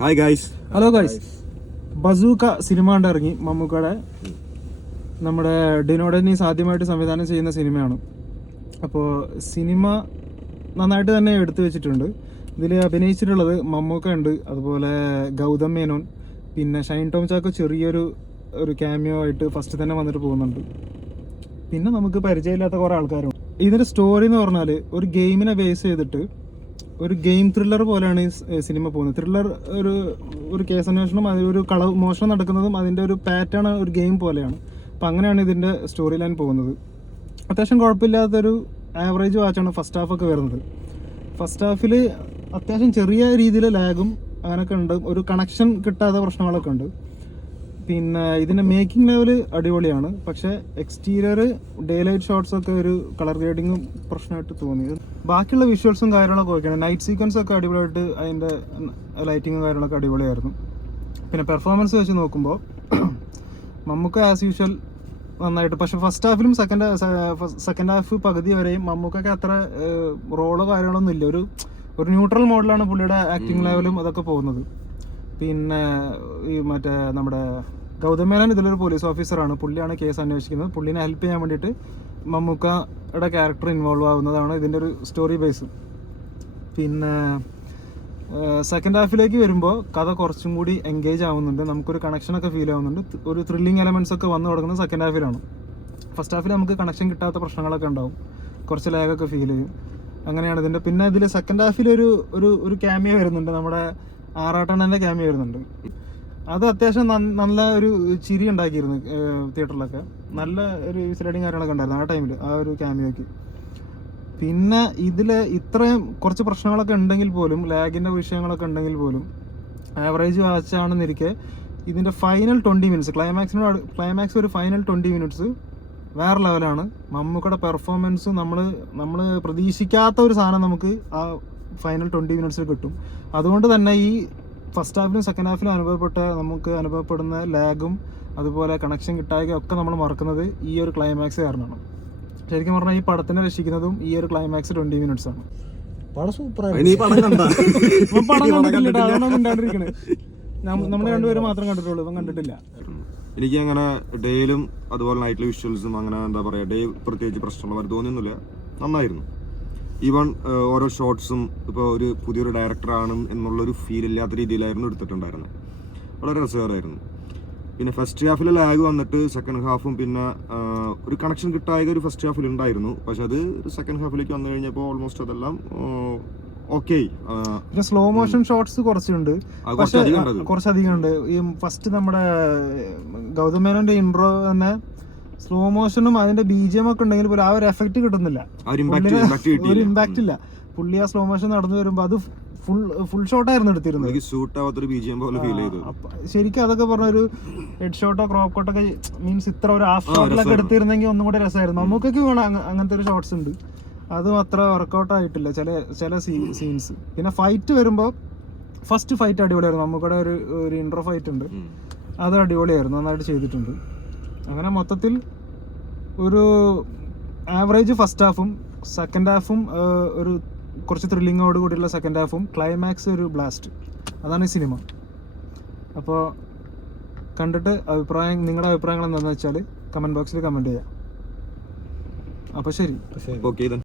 Hi guys. Hello guys. Bazooka cinema കണ്ടിറങ്ങി. മമ്മൂക്കയുടെ നമ്മുടെ ഡിനോ ഡെന്നീസ് ആദ്യമായിട്ട് സംവിധാനം ചെയ്യുന്ന സിനിമയാണ്. അപ്പോൾ സിനിമ നന്നായിട്ട് തന്നെ എടുത്തു വെച്ചിട്ടുണ്ട്. ഇതിൽ അഭിനയിച്ചിട്ടുള്ളത് മമ്മൂക്ക ഉണ്ട്, അതുപോലെ ഗൗതം മേനോൻ, പിന്നെ ഷൈൻ ടോം ചാക്കോ ചെറിയൊരു ക്യാമിയോ ആയിട്ട് ഫസ്റ്റ് തന്നെ വന്നിട്ട് പോകുന്നുണ്ട്. പിന്നെ നമുക്ക് പരിചയമില്ലാത്ത കുറേ ആൾക്കാരുണ്ട്. ഇതിൻ്റെ സ്റ്റോറി എന്ന് പറഞ്ഞാൽ ഒരു ഗെയിമിനെ ബേസ് ചെയ്തിട്ട് ഒരു ഗെയിം ത്രില്ലർ പോലെയാണ് ഈ സിനിമ പോകുന്നത്. ത്രില്ലർ ഒരു കേസന്വേഷണം, ഒരു മോഷണം നടക്കുന്നതും അതിൻ്റെ ഒരു പാറ്റേൺ ഒരു ഗെയിം പോലെയാണ്. അപ്പം അങ്ങനെയാണ് ഇതിൻ്റെ സ്റ്റോറി ലൈൻ പോകുന്നത്. അത്യാവശ്യം കുഴപ്പമില്ലാത്തൊരു ആവറേജ് വാച്ചാണ് ഫസ്റ്റ് ഹാഫൊക്കെ വരുന്നത്. ഫസ്റ്റ് ഹാഫിൽ അത്യാവശ്യം ചെറിയ രീതിയിൽ ലാഗും അങ്ങനെയൊക്കെ ഉണ്ട്, ഒരു കണക്ഷൻ കിട്ടാത്ത പ്രശ്നങ്ങളൊക്കെ ഉണ്ട്. പിന്നെ ഇതിൻ്റെ മേക്കിംഗ് ലെവൽ അടിപൊളിയാണ്, പക്ഷേ എക്സ്റ്റീരിയർ ഡേ ലൈറ്റ് ഷോട്ട്സ് ഒക്കെ ഒരു കളർ ഗ്രേഡിങ്ങും പ്രശ്നമായിട്ട് തോന്നി. ബാക്കിയുള്ള വിഷ്വൽസും കാര്യങ്ങളൊക്കെ ഓക്കെയാണ്. നൈറ്റ് സീക്വൻസ് ഒക്കെ അടിപൊളിയായിട്ട്, അതിൻ്റെ ലൈറ്റിങ്ങും കാര്യങ്ങളൊക്കെ അടിപൊളിയായിരുന്നു. പിന്നെ പെർഫോമൻസ് വെച്ച് നോക്കുമ്പോൾ മമ്മൂക്ക ആസ് യൂഷ്വൽ നന്നായിട്ട്, പക്ഷെ ഫസ്റ്റ് ഹാഫിലും സെക്കൻഡ് ഹാഫ് പകുതി വരെയും മമ്മൂക്കൊക്കെ അത്ര റോളോ കാര്യങ്ങളൊന്നും ഇല്ല. ഒരു ന്യൂട്രൽ മോഡലാണ് പുള്ളിയുടെ ആക്ടിങ് ലെവലും അതൊക്കെ പോകുന്നത്. പിന്നെ ഈ മറ്റേ നമ്മുടെ ഗൗതം മേനോൻ ഇതിലൊരു പോലീസ് ഓഫീസറാണ്. പുള്ളിയാണ് കേസ് അന്വേഷിക്കുന്നത്. പുള്ളിനെ ഹെൽപ്പ് ചെയ്യാൻ വേണ്ടിയിട്ട് മമ്മൂക്കയുടെ ക്യാരക്ടർ ഇൻവോൾവ് ആവുന്നതാണ് ഇതിൻ്റെ ഒരു സ്റ്റോറി ബേസ്. പിന്നെ സെക്കൻഡ് ഹാഫിലേക്ക് വരുമ്പോൾ കഥ കുറച്ചും കൂടി എൻഗേജ് ആവുന്നുണ്ട്, നമുക്കൊരു കണക്ഷനൊക്കെ ഫീൽ ആവുന്നുണ്ട്. ഒരു ത്രില്ലിങ് എലമെൻറ്റ്സ് ഒക്കെ വന്നു തുടങ്ങുന്നത് സെക്കൻഡ് ഹാഫിലാണ്. ഫസ്റ്റ് ഹാഫിൽ നമുക്ക് കണക്ഷൻ കിട്ടാത്ത പ്രശ്നങ്ങളൊക്കെ ഉണ്ടാവും, കുറച്ച് ലാഗൊക്കെ ഫീൽ ചെയ്യും. അങ്ങനെയാണ് ഇതിൻ്റെ. പിന്നെ ഇതിൽ സെക്കൻഡ് ഹാഫിൽ ഒരു ക്യാമിയോ വരുന്നുണ്ട്, നമ്മുടെ ആറാട്ടണ്ണൻ്റെ ക്യാമിയോ വരുന്നുണ്ട്. അത് അത്യാവശ്യം നല്ല ഒരു ചിരി ഉണ്ടാക്കിയിരുന്നു തിയേറ്ററിലൊക്കെ. നല്ല ഒരു വിസിലടിങ് കാര്യങ്ങളൊക്കെ ഉണ്ടായിരുന്നു ആ ടൈമിൽ, ആ ഒരു ക്യാമിയോക്ക്. പിന്നെ ഇതിൽ ഇത്രയും കുറച്ച് പ്രശ്നങ്ങളൊക്കെ ഉണ്ടെങ്കിൽ പോലും, ലാഗിൻ്റെ വിഷയങ്ങളൊക്കെ ഉണ്ടെങ്കിൽ പോലും, ആവറേജ് വാച്ചാണെന്നിരിക്കെ ഇതിൻ്റെ ഫൈനൽ 20 മിനിറ്റ്സ്, ക്ലൈമാക്സ് ഒരു ഫൈനൽ 20 മിനിറ്റ്സ് വേറെ ലെവലാണ്. മമ്മൂക്കയുടെ പെർഫോമൻസ് നമ്മൾ പ്രതീക്ഷിക്കാത്ത ഒരു സാധനം നമുക്ക് ആ ഫൈനൽ 20 മിനിറ്റ്സിൽ കിട്ടും. അതുകൊണ്ട് തന്നെ ഈ ഫസ്റ്റ് ഹാഫിലും സെക്കൻഡ് ഹാഫിലും നമുക്ക് അനുഭവപ്പെടുന്ന ലാഗും അതുപോലെ കണക്ഷൻ കിട്ടായ്കയും ഒക്കെ നമ്മൾ മറക്കുന്നത് ഈ ഒരു ക്ലൈമാക്സ് കാരണമാണ്. ശരിക്കും പറഞ്ഞാൽ ഈ പടത്തിനെ രക്ഷിക്കുന്നതും ഈ ഒരു ക്ലൈമാക്സ് 20 മിനിറ്റ്സ് ആണ്. നമ്മൾ രണ്ടുപേരും മാത്രം കണ്ടിട്ടുള്ളൂ, ഇവൻ കണ്ടിട്ടില്ല. എനിക്ക് അങ്ങനെ ഡേയിലും അതുപോലെ നൈറ്റിലെ വിഷ്വൽസും അങ്ങനെ എന്താ പറയുക, ഡേ പ്രത്യേകിച്ച് പ്രശ്നമുള്ളവർ തോന്നിയൊന്നുമില്ല, നന്നായിരുന്നു. ഈവൺ ഓരോ ഷോട്ട്സും ഇപ്പോൾ ഒരു പുതിയൊരു ഡയറക്ടറാണ് എന്നുള്ളൊരു ഫീൽ ഇല്ലാത്ത രീതിയിലായിരുന്നു എടുത്തിട്ടുണ്ടായിരുന്നത്. വളരെ രസകരമായിരുന്നു. പിന്നെ ഫസ്റ്റ് ഹാഫിൽ ലാഗ് വന്നിട്ട് സെക്കൻഡ് ഹാഫും പിന്നെ ഒരു കണക്ഷൻ കിട്ടായ ഒരു ഫസ്റ്റ് ഹാഫിൽ ഉണ്ടായിരുന്നു. പക്ഷെ അത് സെക്കൻഡ് ഹാഫിലേക്ക് വന്നു കഴിഞ്ഞപ്പോൾ ഓൾമോസ്റ്റ് അതെല്ലാം ഓക്കെ. പിന്നെ സ്ലോ മോഷൻ ഷോട്ട്സ് കുറച്ചുണ്ട്, കുറച്ചധികം ഉണ്ട്. ഈ ഫസ്റ്റ് നമ്മുടെ ഗൗതം മേനോന്റെ ഇൻട്രോ തന്നെ സ്ലോ മോഷനും അതിന്റെ BGM ഒക്കെ ഉണ്ടെങ്കിൽ പോലും ആ ഒരു എഫക്ട് കിട്ടുന്നില്ല, ഒരു ഇമ്പാക്ട് ഇല്ല. പുള്ളി ആ സ്ലോ മോഷൻ നടന്നു വരുമ്പോൾ അത് ഫുൾ ഷോട്ടായിരുന്നു എടുത്തിരുന്നത്. ശരിക്കും അതൊക്കെ പറഞ്ഞ ഒരു ഹെഡ് ഷോട്ടോ ക്രോപ്പ് ഷോട്ടൊക്കെ മീൻസ് ഇത്ര ഒരു ഹാഫ് ഷോട്ടിലൊക്കെ എടുത്തിരുന്നെങ്കിൽ ഒന്നും കൂടെ രസമായിരുന്നു. നമുക്കൊക്കെ വേണം അങ്ങനത്തെ ഒരു ഷോട്ട്സ് ഉണ്ട്, അതും അത്ര വർക്കൗട്ട് ആയിട്ടില്ല ചില സീൻസ്. പിന്നെ ഫൈറ്റ് വരുമ്പോൾ ഫസ്റ്റ് ഫൈറ്റ് അടിപൊളിയായിരുന്നു. നമുക്കിവിടെ ഒരു ഇൻട്രോ ഫൈറ്റ് ഉണ്ട്, അത് അടിപൊളിയായിരുന്നു, നന്നായിട്ട് ചെയ്തിട്ടുണ്ട്. അങ്ങനെ മൊത്തത്തിൽ ഒരു ആവറേജ് ഫസ്റ്റ് ഹാഫും സെക്കൻഡ് ഹാഫും ഒരു കുറച്ച് ത്രില്ലിങ്ങോട് കൂടിയുള്ള സെക്കൻഡ് ഹാഫും ക്ലൈമാക്സ് ഒരു ബ്ലാസ്റ്റ്. അതാണ് ഈ സിനിമ. അപ്പോൾ കണ്ടിട്ട് നിങ്ങളുടെ അഭിപ്രായങ്ങൾ എന്താണെന്ന് വെച്ചാൽ കമൻറ്റ് ബോക്സിൽ കമൻറ്റ് ചെയ്യാം. അപ്പോൾ ശരി.